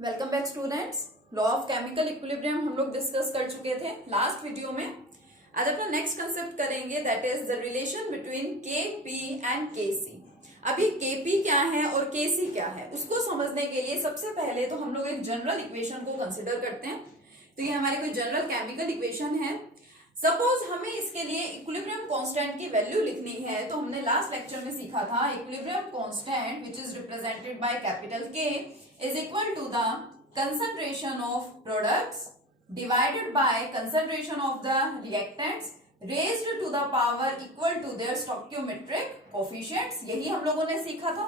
Welcome back students. Law of chemical equilibrium हम लोग discuss कर चुके थे लास्ट वीडियो में। आज अपना नेक्स्ट कंसेप्ट करेंगे, that is the relation between के पी एंड के सी। अभी के पी क्या है और के सी क्या है उसको समझने के लिए सबसे पहले तो हम लोग एक जनरल इक्वेशन को कंसिडर करते हैं। तो ये हमारी कोई जनरल केमिकल इक्वेशन है। सपोज हमें इसके लिए इक्विलिब्रियम कांस्टेंट की वैल्यू लिखनी है, तो हमने लास्ट लेक्चर में सीखा था equilibrium constant which is represented by capital के is equal to the concentration of products divided by concentration of the reactants raised to the power equal to their stoichiometric coefficients। यही हम लोगों ने सीखा था।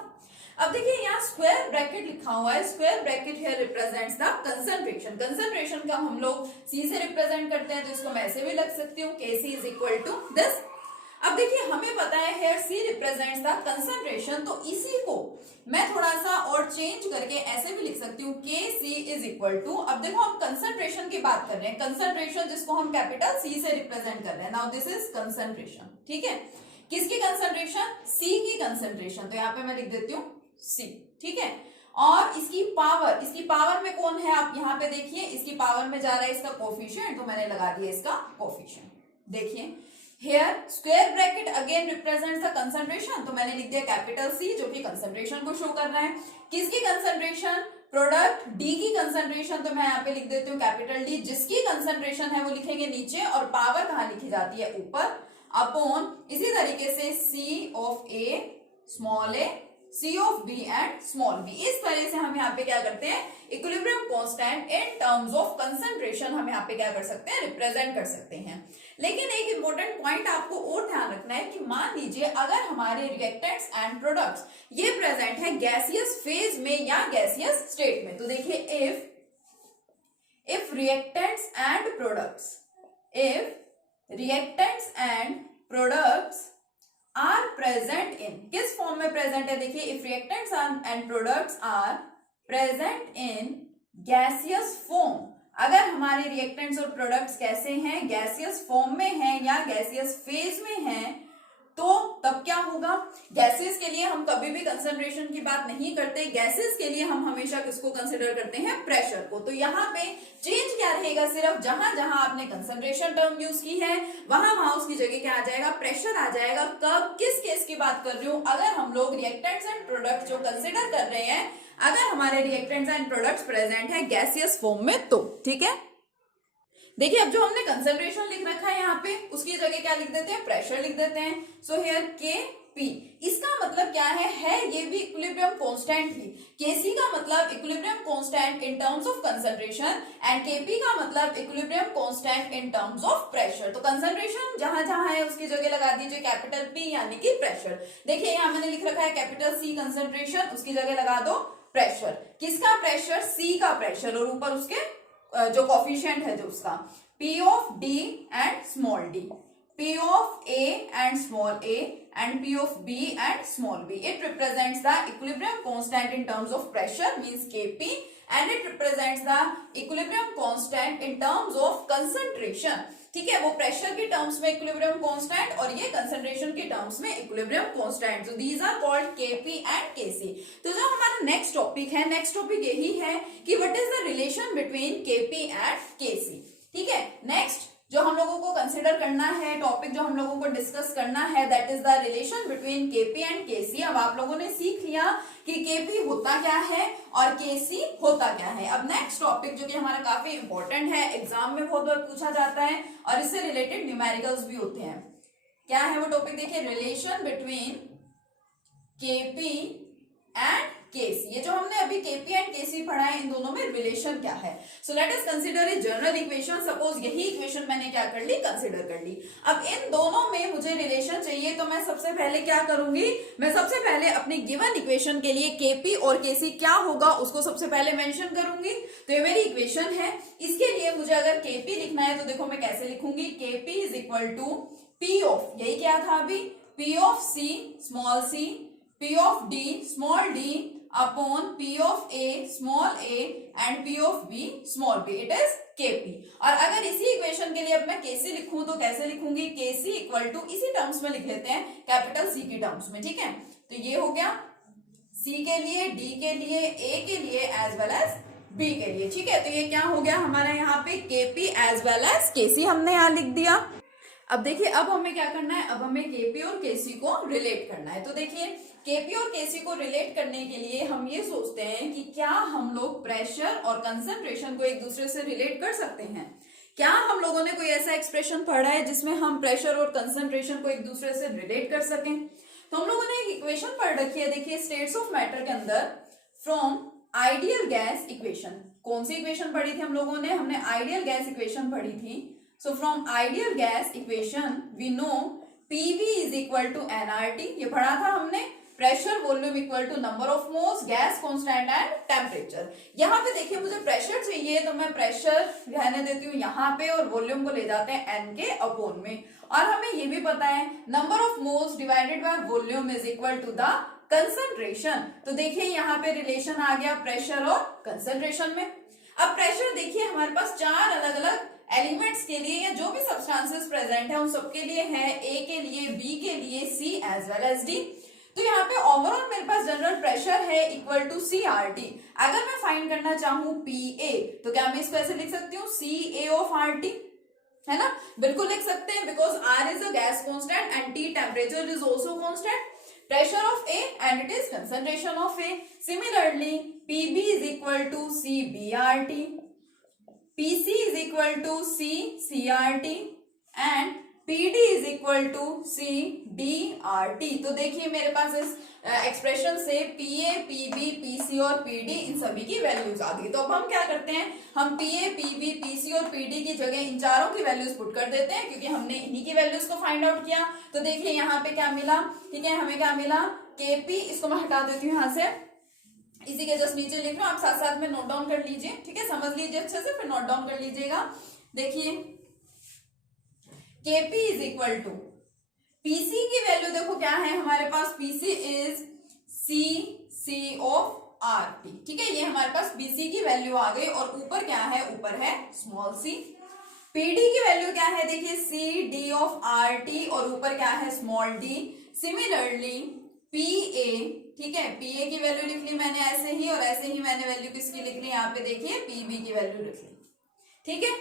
अब देखिए यहाँ स्क्वायर ब्रैकेट लिखा हुआ है। Square bracket here represents the concentration. Concentration का हम लोग सी से रिप्रेजेंट करते हैं, तो इसको मैं ऐसे भी लिख सकती हूँ, K C is equal to this. अब देखिए हमें पता है here C represents the concentration, तो इसी को मैं थोड़ा सा और चेंज करके ऐसे भी लिख सकती हूँ, K C is equal to. अब देखो हम कंसंट्रेशन की बात कर रहे हैं, कंसंट्रेशन जिसको हम कैपिटल सी से रिप्रेजेंट कर रहे हैं। नाउ दिस इज कंसंट्रेशन, ठीक है। किसकी कंसंट्रेशन? सी की कंसंट्रेशन। तो यहाँ पे मैं लिख देती हूँ सी, ठीक है। और इसकी पावर में कौन है? आप यहाँ पे देखिए, इसकी पावर में जा रहा है इसका कोफिशिएंट, तो मैंने लगा दिया इसका कोफिशिएंट। देखिए Here square bracket again represents the concentration, तो मैंने लिख दिया कैपिटल सी जो कि कंसंट्रेशन को शो कर रहा है। किसकी कंसंट्रेशन? प्रोडक्ट डी की कंसंट्रेशन, तो मैं यहाँ पे लिख देती हूँ कैपिटल डी। जिसकी कंसंट्रेशन है वो लिखेंगे नीचे, और पावर कहाँ लिखी जाती है? ऊपर, अपॉन इसी तरीके से C of A small a, C of B and small b. इस तरह से हम यहाँ पे क्या करते हैं, equilibrium constant in terms of concentration हम यहाँ पे क्या कर सकते हैं, रिप्रेजेंट कर सकते हैं। लेकिन एक इंपॉर्टेंट पॉइंट आपको और ध्यान रखना है कि मान लीजिए अगर हमारे रिएक्टेंट्स एंड प्रोडक्ट्स ये प्रेजेंट है गैसियस फेज में या गैसियस स्टेट में, तो देखिए if reactants and products are present in, किस फॉर्म में प्रेजेंट है? देखिए if reactants and products are present in gaseous form, अगर हमारे रिएक्टेंट्स और प्रोडक्ट्स कैसे हैं, गैसियस फॉर्म में हैं या गैसियस फेज में हैं, तो तब क्या होगा? गैसेस के लिए हम कभी भी कंसंट्रेशन की बात नहीं करते, गैसेस के लिए हम हमेशा किसको कंसिडर करते हैं? प्रेशर को। तो यहाँ पे चेंज क्या रहेगा? सिर्फ जहां जहां आपने कंसंट्रेशन टर्म यूज की है वहां वहां उसकी जगह क्या आ जाएगा? प्रेशर आ जाएगा। कब, किस केस की बात कर रही हूं? अगर हम लोग रिएक्टेंट्स एंड प्रोडक्ट्स जो कंसिडर कर रहे हैं, अगर हमारे रिएक्टेंट्स एंड प्रोडक्ट्स प्रेजेंट है गैसियस फॉर्म में, तो ठीक है। देखिए अब जो हमने कंसंट्रेशन लिख रखा है यहाँ पे, उसकी जगह क्या लिख देते हैं? प्रेशर लिख देते हैं। सो हियर के पी, इसका मतलब क्या है ये भी इक्विलिब्रियम कांस्टेंट ही। केसी का मतलब equilibrium constant in terms of concentration, and KP का मतलब equilibrium constant in terms of pressure. तो कंसंट्रेशन जहां जहां है उसकी जगह लगा दीजिए कैपिटल पी यानी कि प्रेशर। देखिए यहाँ मैंने लिख रखा है कैपिटल सी कंसंट्रेशन, उसकी जगह लगा दो प्रेशर। किसका प्रेशर? सी का प्रेशर, और ऊपर उसके जो कोफिशिएंट है जो उसका P of D and small d, P of A and small a and P of B and small b. It represents the equilibrium constant in terms of pressure means Kp, and it represents the equilibrium constant in terms of concentration. ठीक है, वो pressure के terms में equilibrium constant और ये concentration के terms में equilibrium constant. So these are called KP and KC. तो जो हमारा नेक्स्ट टॉपिक है, नेक्स्ट टॉपिक यही है कि what is the relation between KP and KC. ठीक है, नेक्स्ट जो हम लोगों को कंसिडर करना है, टॉपिक जो हम लोगों को डिस्कस करना है, that is the relation between KP and KC. अब आप लोगों ने सीख लिया कि केपी होता क्या है और केसी होता क्या है। अब नेक्स्ट टॉपिक जो कि हमारा काफी इंपॉर्टेंट है, एग्जाम में बहुत बार पूछा जाता है और इससे रिलेटेड न्यूमेरिकल्स भी होते हैं। क्या है वो टॉपिक? देखिए रिलेशन बिटवीन केपी एंड केसी। ये जो हमने अभी केपी एंड केसी पढ़ा है, इन दोनों में रिलेशन क्या है? So let us consider a general equation. Suppose यही इक्वेशन मैंने क्या कर ली? कंसीडर कर ली। अब इन दोनों में मुझे रिलेशन चाहिए, तो मैं सबसे पहले क्या करूंगी? मैं सबसे पहले अपनी गिवन इक्वेशन के लिए केपी और केसी क्या होगा उसको सबसे पहले मेंशन करूंगी। तो ये मेरी इक्वेशन है, इसके लिए मुझे अगर केपी लिखना है तो देखो मैं कैसे लिखूंगी? KP is equal to P of, यही क्या था अभी? P of C small C, P of D small d upon P of A small a and P of B small b. It is Kp. और अगर इसी equation के लिए अब मैं Kc लिखूं तो कैसे लिखूंगी? Kc इक्वल टू इसी टर्म्स में लिख लेते हैं, कैपिटल C की टर्म्स में। ठीक है, तो ये हो गया C के लिए, D के लिए, A के लिए एज वेल एज बी के लिए। ठीक है, तो ये क्या हो गया हमारा यहाँ पे केपी एज वेल एज केसी हमने यहाँ लिख दिया। अब देखिए अब हमें क्या करना है, अब हमें केपी और केसी को रिलेट करना है। तो देखिए केपी और केसी को रिलेट करने के लिए हम ये सोचते हैं कि क्या हम लोग प्रेशर और कंसंट्रेशन को एक दूसरे से रिलेट कर सकते हैं। क्या हम लोगों ने कोई ऐसा एक्सप्रेशन पढ़ा है जिसमें हम प्रेशर और कंसंट्रेशन को एक दूसरे से रिलेट कर सकें। तो हम लोगों ने एक इक्वेशन पढ़ रखी है, देखिए स्टेट्स ऑफ मैटर के अंदर फ्रॉम आइडियल गैस इक्वेशन। कौन सी इक्वेशन पढ़ी थी हम लोगों ने, हमने आइडियल गैस इक्वेशन पढ़ी थी। So from ideal gas equation we know PV is equal to NRT, ये पढ़ा था हमने। Pressure volume equal to number of moles, gas constant and temperature. यहाँ पे देखिए मुझे प्रेशर चाहिए तो मैं प्रेशर रहने देती हूँ यहाँ पे और वॉल्यूम को ले जाते हैं एन के अपॉन में। और हमें ये भी पता है number of moles divided by volume is equal to the concentration. तो देखिए यहाँ पे रिलेशन आ गया प्रेशर और कंसंट्रेशन में। अब प्रेशर देखिए हमारे पास चार अलग अलग एलिमेंट्स के लिए या जो भी सब्सटेंसेस प्रेजेंट है उन सबके लिए है, ए के लिए, बी के लिए, C as well as D. तो यहाँ पे ओवरऑल मेरे पास जनरल प्रेशर है equal to C R T. अगर मैं फाइंड करना चाहूँ पी ए तो क्या मैं इसको ऐसे लिख सकती हूँ C A of R T, है ना, बिल्कुल लिख सकते हैं because R is a gas constant and T temperature is also constant. Pressure of A and it is concentration of A. Similarly PB is equal to C B R T, PC is equal to C C R T and PD is equal to C D R T. तो देखिए मेरे पास इस expression से PA, PB, PC और PD इन सभी की values आ गई। तो अब हम क्या करते हैं, हम PA, PB, PC और PD की जगह इन चारों की वैल्यूज पुट कर देते हैं क्योंकि हमने इन्हीं की वैल्यूज को फाइंड आउट किया। तो देखिए यहाँ पे क्या मिला, ठीक है, हमें क्या मिला KP, इसको मैं हटा देती हूँ यहाँ से, इसी के जस्ट नीचे लिख रहा हूँ, आप साथ साथ में नोट डाउन कर लीजिए। ठीक है, समझ लीजिए अच्छे से, फिर नोट डाउन कर लीजिएगा। देखिए Kp is equal to Pc की वैल्यू देखो क्या है हमारे पास, Pc is C of R T. ठीक है, ये हमारे पास Pc की वैल्यू आ गई और ऊपर क्या है, ऊपर है स्मॉल c। Pd की वैल्यू क्या है, देखिए C D of R T और ऊपर क्या है स्मॉल d। सिमिलरली Pa, ठीक है, Pa की वैल्यू लिख ली मैंने ऐसे ही और ऐसे ही मैंने वैल्यू किसकी लिख ली, यहाँ पे देखिए Pb की वैल्यू लिख ली। ठीक है,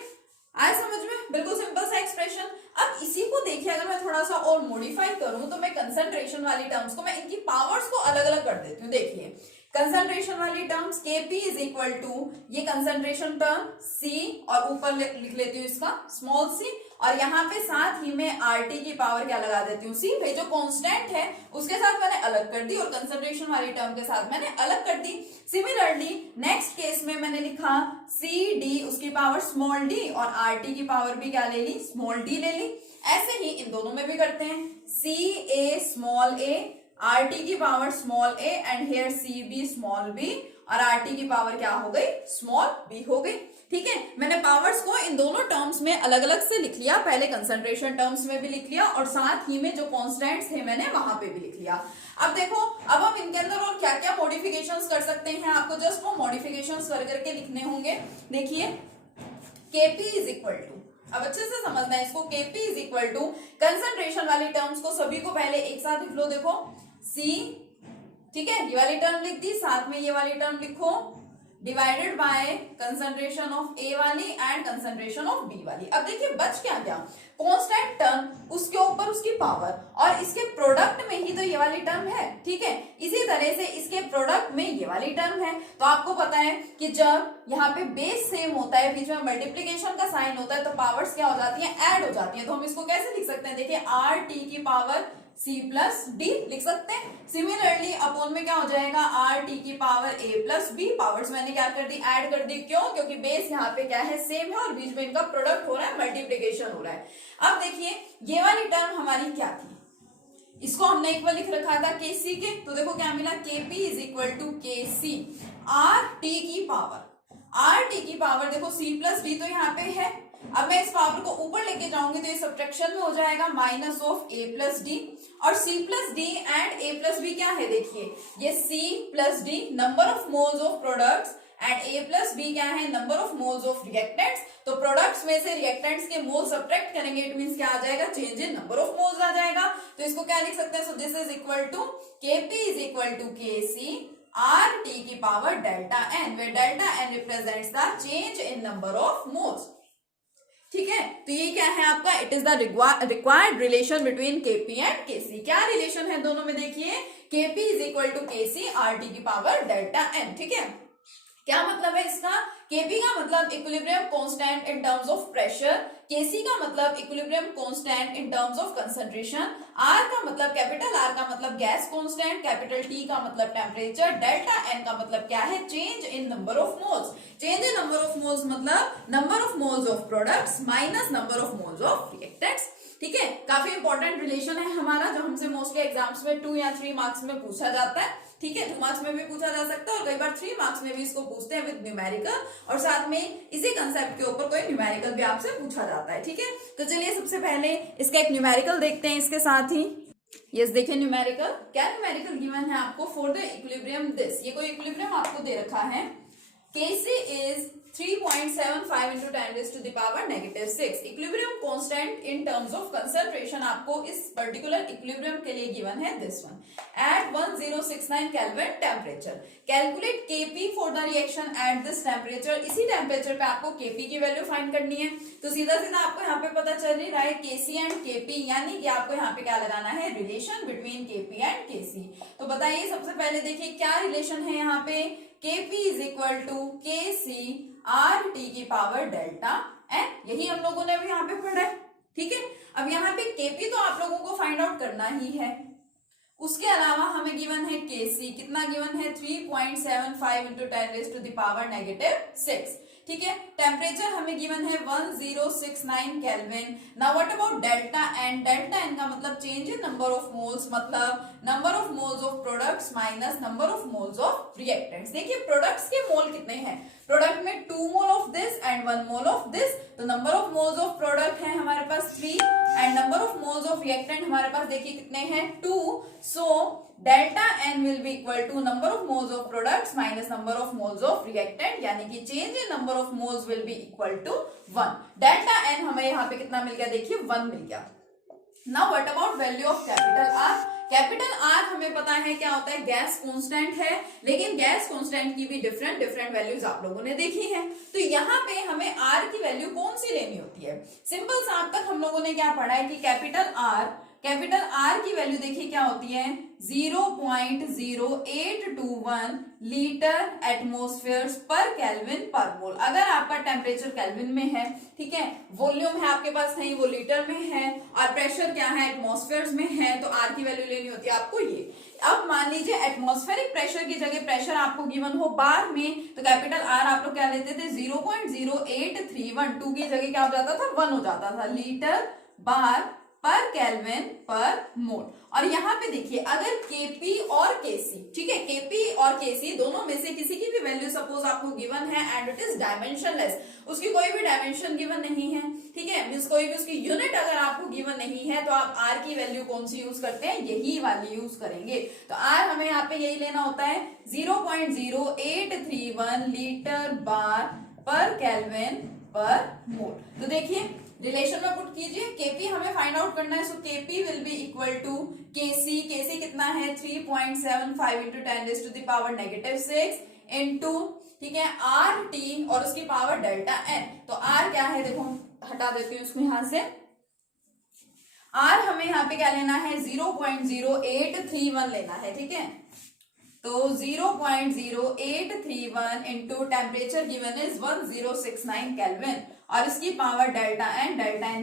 आया समझ में, बिल्कुल सिंपल सा एक्सप्रेशन। अब इसी को देखिए अगर मैं थोड़ा सा और मॉडिफाई करूं तो मैं कंसंट्रेशन वाली टर्म्स को, मैं इनकी पावर्स को अलग अलग कर देती हूँ। देखिए कंसंट्रेशन वाली terms Kp is equal to ये कंसंट्रेशन टर्म C और ऊपर लिख लेती हूँ इसका स्मॉल c और यहाँ पे साथ ही में RT की पावर क्या लगा देती हूँ C, भाई जो कांस्टेंट है उसके साथ मैंने अलग कर दी और कंसंट्रेशन वाली टर्म के साथ मैंने अलग कर दी। सिमिलरली नेक्स्ट केस में मैंने लिखा CD उसकी पावर स्मॉल d और RT की पावर भी क्या ले ली, स्मॉल d ले ली। ऐसे ही इन दोनों में भी करते हैं, CA स्मॉल a, RT की power small a and here CB small b और RT की पावर क्या हो गई, स्मॉल b हो गई। ठीक है, मैंने पावर्स को इन दोनों टर्म्स में अलग अलग से लिख लिया, पहले कंसंट्रेशन टर्म्स में भी लिख लिया और साथ ही में जो कांस्टेंट्स थे मैंने वहां पे भी लिख लिया। अब देखो अब हम इनके अंदर और क्या क्या मॉडिफिकेशंस कर सकते हैं, आपको जस्ट वो मॉडिफिकेशंस कर करके लिखने होंगे। देखिए Kp इज इक्वल टू, अब अच्छे से समझना है इसको, Kp is equal to concentration वाली टर्म्स को सभी को पहले एक साथ लिख लो। देखो C, ठीक है, ये वाली टर्म लिख दी, साथ में ये वाली टर्म लिखो डिवाइडेड बाय कंसंट्रेशन ऑफ ए वाली एंड कंसंट्रेशन ऑफ बी वाली। अब देखिए बच क्या गया, कांस्टेंट टर्म उसके ऊपर उसकी पावर और इसके प्रोडक्ट में ही तो ये वाली टर्म है। ठीक है, इसी तरह से इसके प्रोडक्ट में ये वाली टर्म है। तो आपको पता है कि जब यहाँ पे बेस सेम होता है, बीच में मल्टीप्लीकेशन का साइन होता है तो पावर्स क्या हो जाती है, ऐड हो जाती है। तो हम इसको कैसे लिख सकते हैं, देखिए आर टी की पावर C प्लस डी लिख सकते हैं। सिमिलरली अपॉन में क्या हो जाएगा, आर टी की power A plus B, powers मैंने क्या कर दी, ऐड कर दी। क्यों, क्योंकि बेस यहाँ पे क्या है, सेम है और बीच में इनका प्रोडक्ट हो रहा है, मल्टीप्लीकेशन हो रहा है। अब देखिए ये वाली टर्म हमारी क्या थी, इसको हमने इक्वल लिख रखा था KC के, तो देखो क्या मिला, KP is equal to KC R T की पावर, आर टी की पावर देखो C प्लस डी तो यहाँ पे है। अब मैं इस पावर को ऊपर लेके जाऊंगी तो ये सब्ट्रैक्शन में हो जाएगा minus of A plus D और C plus D and A plus B क्या है, देखिए ये C plus D number of moles of products and A plus B क्या है, number of moles of reactants. तो प्रोडक्ट्स में से रिएक्टेंट्स के मोल सब्ट्रैक्ट करेंगे, इट मींस क्या आ जाएगा, change in number of moles आ जाएगा। तो इसको क्या लिख सकते हैं, so this is equal to KP is equal to KC R T की power delta N, where delta N represents the change in number of moles. ठीक है, तो ये क्या है आपका, it is the required relation between KP and KC. क्या relation है दोनों में, देखिए KP is equal to KC R T की पावर डेल्टा एन। ठीक है, क्या मतलब है इसका, केपी का मतलब equilibrium constant in terms of pressure, KC का मतलब equilibrium constant in terms of concentration, R का मतलब कैपिटल आर का मतलब गैस कांस्टेंट, कैपिटल टी का मतलब टेम्परेचर, डेल्टा एन का मतलब क्या है, change in number of moles. Change in number of moles मतलब number of moles of products minus number of moles of reactants. ठीक है, काफी इंपॉर्टेंट रिलेशन है हमारा, जो हमसे मोस्टली एग्जाम्स में 2 या 3 मार्क्स में पूछा जाता है। ठीक है, 2 मार्क्स में भी पूछा जा सकता है और कई बार 3 मार्क्स में भी इसको पूछते हैं विद न्यूमेरिकल, और साथ में इसी कंसेप्ट के ऊपर कोई न्यूमेरिकल भी आपसे पूछा जाता है। ठीक है, तो चलिए सबसे पहले इसका एक न्यूमेरिकल देखते हैं इसके साथ ही। यस, देखिए न्यूमेरिकल, क्या न्यूमेरिकल गिवन है आपको, फॉर द इक्विलिब्रियम दिस, ये कोई इक्विलिब्रियम आपको दे रखा है, Kc is 3.75 into 10 raised to the power -6। Equilibrium constant in terms of concentration आपको इस पर्टिकुलर इक्विलिब्रियम के लिए गिवन है this one, at 1069 kelvin temperature. Calculate Kp for the reaction at this temperature. इसी टेम्परेचर पे आपको Kp की value find करनी है। तो सीधा सीधा आपको यहाँ पे पता चल रहा है Kc एंड Kp, यानी कि आपको यहाँ पे क्या लगाना है, relation between Kp and Kc। तो बताइए सबसे पहले देखिए क्या रिलेशन है यहाँ पे, Kp is equal to Kc R T की पावर डेल्टा एन, यही हम लोगों ने भी यहाँ पे पढ़ा है। ठीक है, अब यहाँ पे Kp तो आप लोगों को फाइंड आउट करना ही है, उसके अलावा हमें गिवन है Kc, कितना गिवन है, 3.75 into 10 raise to the power -6। ठीक है, टेम्परेचर हमें गिवन है 1069 kelvin. Now what about delta N, delta N का मतलब change in number of moles, मतलब number of moles of products minus number of moles of reactants. देखिए products के mole कितने हैं, प्रोडक्ट में 2 mole of this and 1 mole of this, तो number of moles of product है हमारे पास 3 and number of moles of reactant हमारे पास देखिए कितने हैं, 2। So delta N will be equal to number of moles of products minus number of moles of reactant, यानी कि change in number of moles will be equal to 1। Delta N हमें यहाँ पे कितना मिल गया, देखिए 1 मिल गया। Now what about value of capital R, capital R हमें पता है क्या होता है, गैस कांस्टेंट है, लेकिन गैस कांस्टेंट की भी डिफरेंट वैल्यूज आप लोगों ने देखी है। तो यहाँ पे हमें आर की वैल्यू कौन सी लेनी होती है, सिंपल सा, अब तक हम लोगों ने क्या पढ़ा है कि कैपिटल आर की वैल्यू देखिए क्या होती है, 0.0821 लीटर एटमॉस्फेयर पर केल्विन पर मोल। अगर आपका टेम्परेचर केल्विन में है, ठीक है, वॉल्यूम है आपके पास नहीं, वो लीटर में है, और प्रेशर क्या है, एटमॉस्फेयर में है, तो आर की वैल्यू लेनी होती है आपको ये। अब मान लीजिए एटमॉस्फेरिक प्रेशर की जगह प्रेशर आपको गिवन हो बार में, तो कैपिटल आर आप लोग क्या लेते थे, 0.0831, 2 की जगह क्या हो जाता था, 1 हो जाता था, लीटर बार पर केल्विन पर मोल। और यहाँ पे देखिए अगर Kp और Kc, ठीक है, Kp और Kc दोनों में से किसी की भी वैल्यू सपोज आपको गिवन है एंड इट इज डायमेंशनलेस, उसकी कोई भी डायमेंशन गिवन नहीं है, ठीक है, मींस कोई भी उसकी यूनिट अगर आपको गिवन नहीं है, तो आप r की वैल्यू कौन सी यूज करते हैं, यही वाली यूज करेंगे। तो r हमें यहाँ पे यही लेना होता है, 0.0831 लीटर बार पर केल्विन पर मोल। तो देखिए रिलेशन में पुट कीजिए, Kp हमें फाइंड आउट करना है, so Kp will be equal to Kc, Kc कितना है, 3.75 into 10 raise to the power -6 into, ठीक है, RT और उसकी पावर डेल्टा एन। तो R क्या है, देखो हटा देती हूँ इसको यहाँ से, R हमें यहाँ पे क्या लेना है, 0.0831 लेना है, ठीक है, तो 0.0831 into temperature given is 1069 kelvin और इसकी पावर डेल्टा एन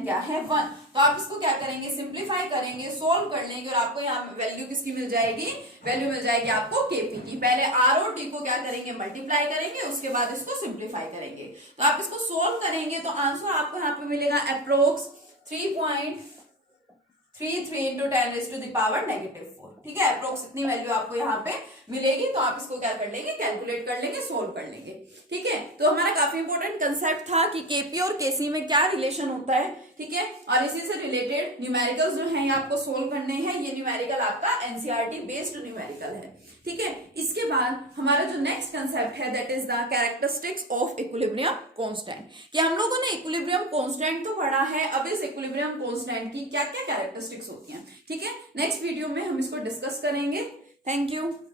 क्या है 1। तो आप इसको क्या करेंगे, सिंप्लीफाई करेंगे, सोल्व कर लेंगे और आपको यहाँ वैल्यू किसकी मिल जाएगी, वैल्यू मिल जाएगी आपको Kp की। पहले आर और टी को क्या करेंगे, मल्टीप्लाई करेंगे, उसके बाद इसको सिंप्लीफाई करेंगे। तो आप इसको सोल्व करेंगे तो आंसर आपको यहाँ पे मिलेगा approx 3.33 into 10 raise to the power -4, ठीक है, अप्रोक्स इतनी वैल्यू आपको यहाँ पे मिलेगी। तो आप इसको क्या कर लेंगे, कैलकुलेट कर लेंगे, सोल्व कर लेंगे, ठीक है। तो हमारा काफी इंपॉर्टेंट कंसेप्ट था कि Kp और Kc में क्या रिलेशन होता है, ठीक है, और इसी से रिलेटेड न्यूमेरिकल्स जो हैं ये आपको सोल्व करने हैं। ये न्यूमेरिकल आपका एनसीईआरटी बेस्ड न्यूमेरिकल है, ठीक है। इसके बाद हमारा जो नेक्स्ट कंसेप्ट है that is the characteristics of equilibrium constant. कि हम लोगों ने इक्विलिब्रियम कांस्टेंट तो पढ़ा है, अब इस इक्विलिब्रियम कांस्टेंट की क्या क्या कैरेक्टरिस्टिक्स होती हैं, ठीक है, नेक्स्ट वीडियो में हम इसको डिस्कस करेंगे। Thank you.